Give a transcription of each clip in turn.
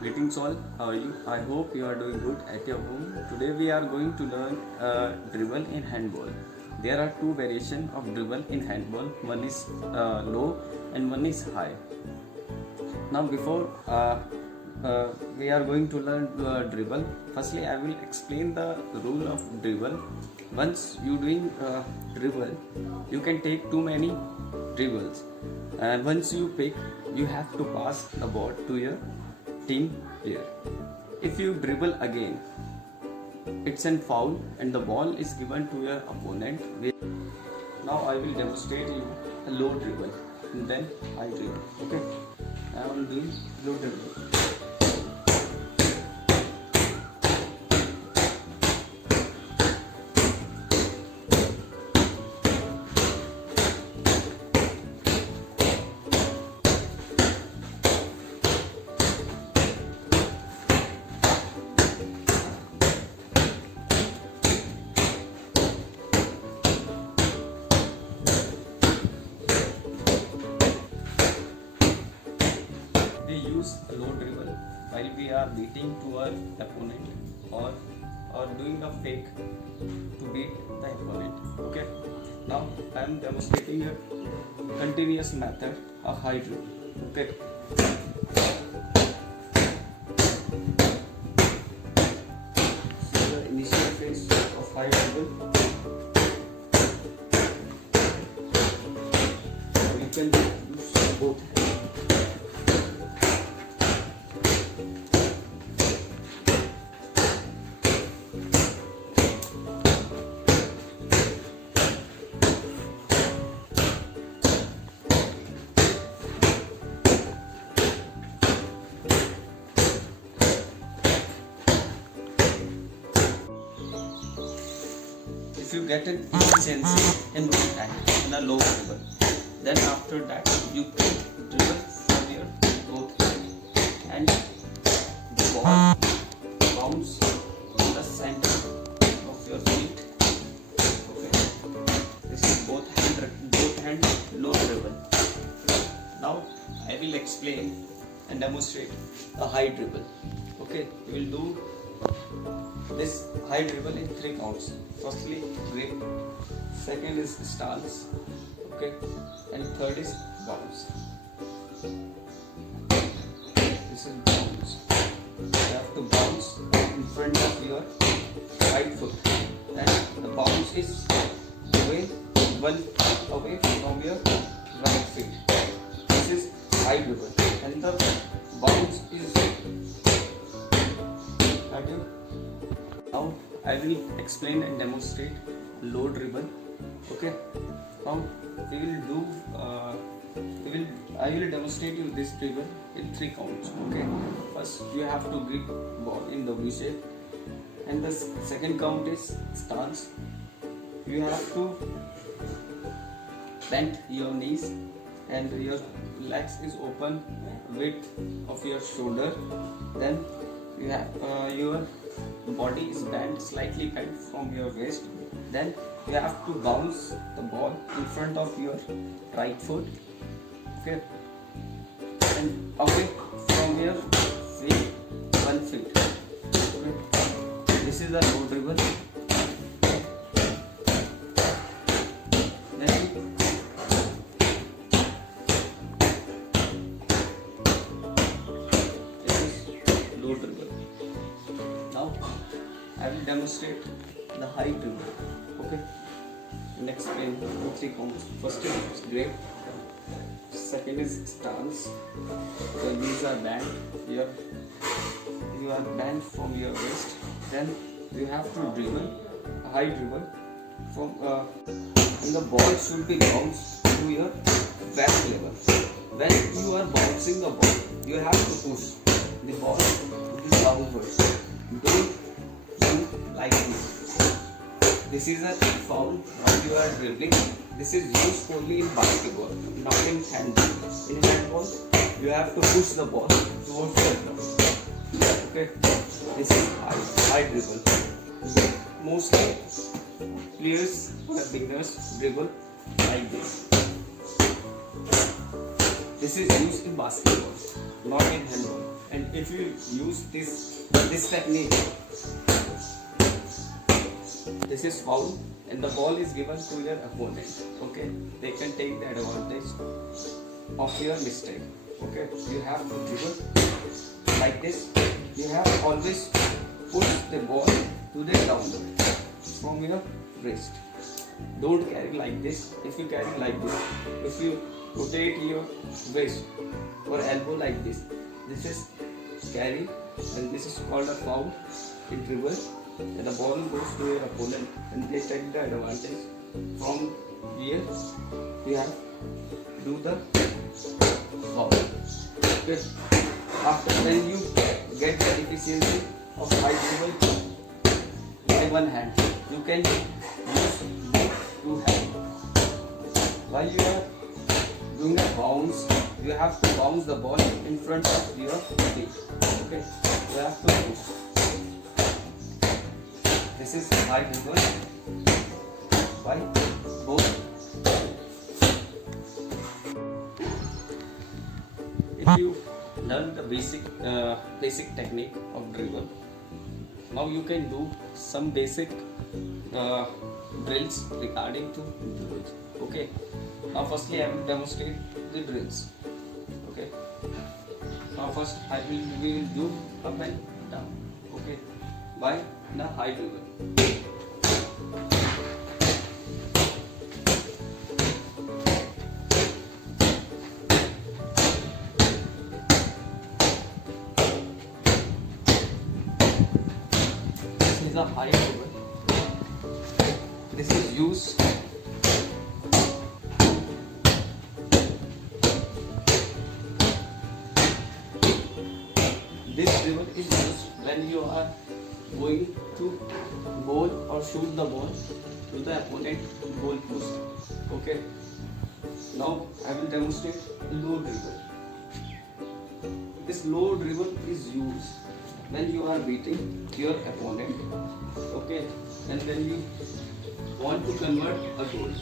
Greetings all, how are you? I hope you are doing good at your home. Today we are going to learn dribble in handball. There are two variations of dribble in handball. One is low and one is high. Now before we are going to learn dribble, firstly I will explain the rule of dribble. Once you doing dribble, you can take too many dribbles, and once you pick, you have to pass the ball to your team player. If you dribble again, it's a foul and the ball is given to your opponent. Now I will demonstrate you a low dribble and then high dribble. Okay, I am doing low dribble. We use a low dribble while we are beating to our opponent or doing a fake to beat the opponent. Okay. Now I am demonstrating a continuous method of high dribble. Okay. So the initial phase of high dribble. You can use both hands. If you get an efficiency in one time in a low dribble, then after that you can dribble from your both hand and the ball bounce in the center of your feet. Okay, this is both hand low dribble. Now I will explain and demonstrate a high dribble. Okay, we will do this high dribble in 3 counts. Firstly, grip. Second is stance. Okay, and third is bounce. This is bounce. You have to bounce in front of your right foot, and the bounce is away away from your right feet. This is high dribble, and the bounce is at your. Now I will explain and demonstrate low dribble. Okay. Now we will do. I will demonstrate you this dribble in 3 counts. Okay. First you have to grip ball in the V shape, and the second count is stance. You have to bend your knees and your legs is open width of your shoulder. Then you have your body is bent, slightly bent from your waist. Then you have to bounce the ball in front of your right foot. Okay, and away from your feet, 1 feet. Okay, this is a low dribble. Then this is low dribble. Now I will demonstrate the high dribble. Okay, and explain 3 counts. First is grip. Second is stance. Your knees are bent. You are bent from your waist. Then you have to dribble, a high dribble from and the ball should be bounced to your back level. When you are bouncing the ball, you have to push the ball downwards. Don't do like this. This is a foul while you are dribbling. This is used only in basketball, not in handball. In handball, you have to push the ball towards the ground. Okay, this is high dribble. Mostly players who are beginners dribble like this. This is used in basketball, not in handball. And if you use this technique, this is foul and the ball is given to your opponent. Okay, they can take the advantage of your mistake. Okay, you have to dribble like this. You have always push the ball to the downward from your wrist. Don't carry like this. If you carry like this, if you rotate your waist or elbow like this is carry, and this is called a foul. It dribble and the ball goes to your opponent and they take the advantage. From here you have to do the foul. Okay. After then you get the efficiency of high dribble by one hand. You can use two hands. While you are doing a bounce, you have to bounce the ball in front of your feet. Okay, you have to push. This is high dribble by both. If you learn the basic technique of dribble, now you can do some basic drills regarding to dribbles. Okay. Now firstly I will demonstrate the drills. Okay. Now first we will do up and down. Okay. By the high dribble. This is a high dribble. This is used This dribble is used when you are going to bowl or shoot the ball to the opponent goal post. Okay. Now I will demonstrate low dribble. This low dribble is used when you are beating your opponent. Okay. And then you want to convert a goal.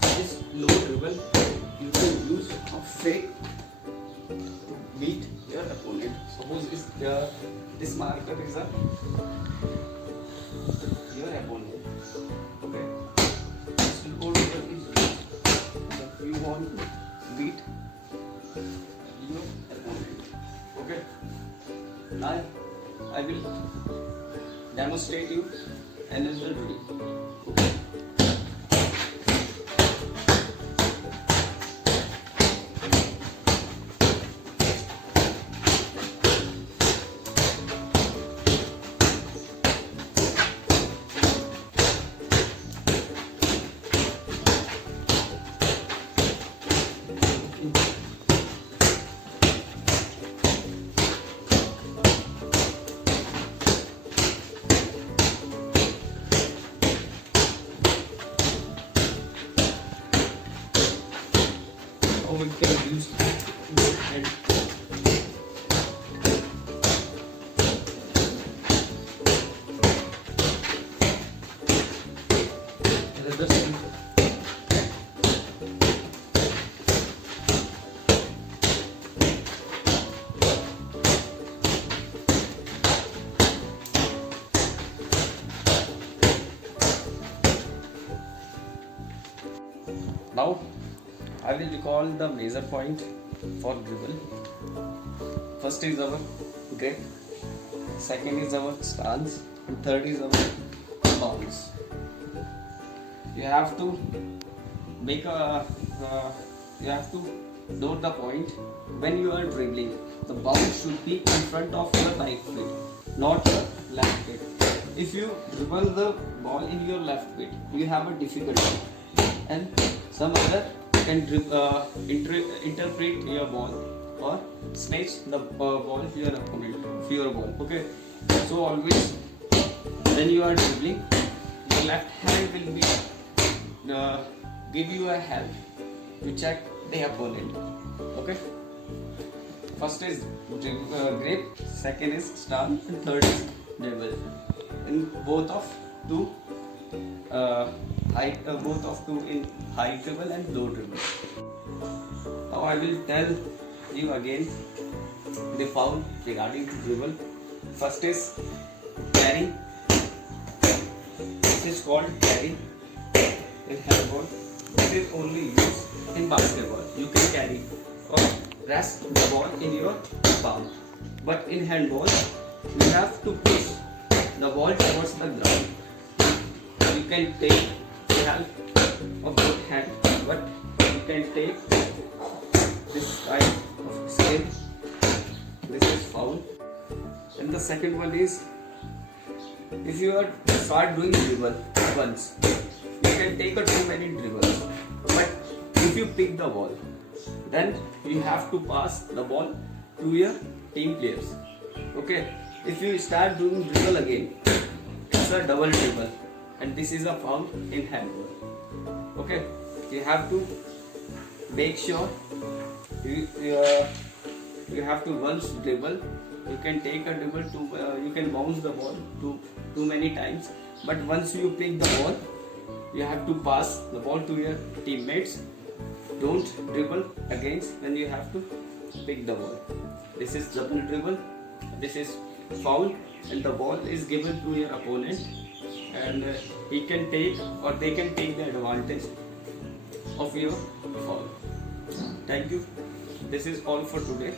This low dribble you can use a fake to beat your opponent. Suppose this marker is your opponent. Okay. This low dribble is used if you want to beat your opponent. Okay. Now I will demonstrate you another drill. Okay. We can use and another thing. Now I will recall the major point for dribble. First is our grip, second is our stance, and third is our bounce. You have to make you have to note the point when you are dribbling. The bounce should be in front of your right foot, not your left foot. If you dribble the ball in your left foot, you have a difficulty, and some other can interpret your ball or snatch the ball of your opponent, your ball. Okay, so always when you are dribbling, your left hand will be give you a help to check the opponent. Okay, first is grip, second is stance, and third is dribble. In both of two in high dribble and low dribble. Now I will tell you again the foul regarding dribble. First is carry. This is called carry in handball. This is only used in basketball. You can carry or rest the ball in your palm. But in handball, you have to push the ball towards the ground. You can take the help of both hands, but you can take this kind of skill. This is foul. And the second one is, if you are start doing dribble once, you can take a too many dribbles. But if you pick the ball, then you have to pass the ball to your team players. Okay. If you start doing dribble again, it's a double dribble, and this is a foul in handball. Okay. You have to make sure you have to once dribble. You can take a dribble you can bounce the ball too many times, but once you pick the ball, you have to pass the ball to your teammates. Don't dribble against when you have to pick the ball. This is double dribble. This is foul, and the ball is given to your opponent, and he can take or they can take the advantage of your foul. Thank you. This is all for today.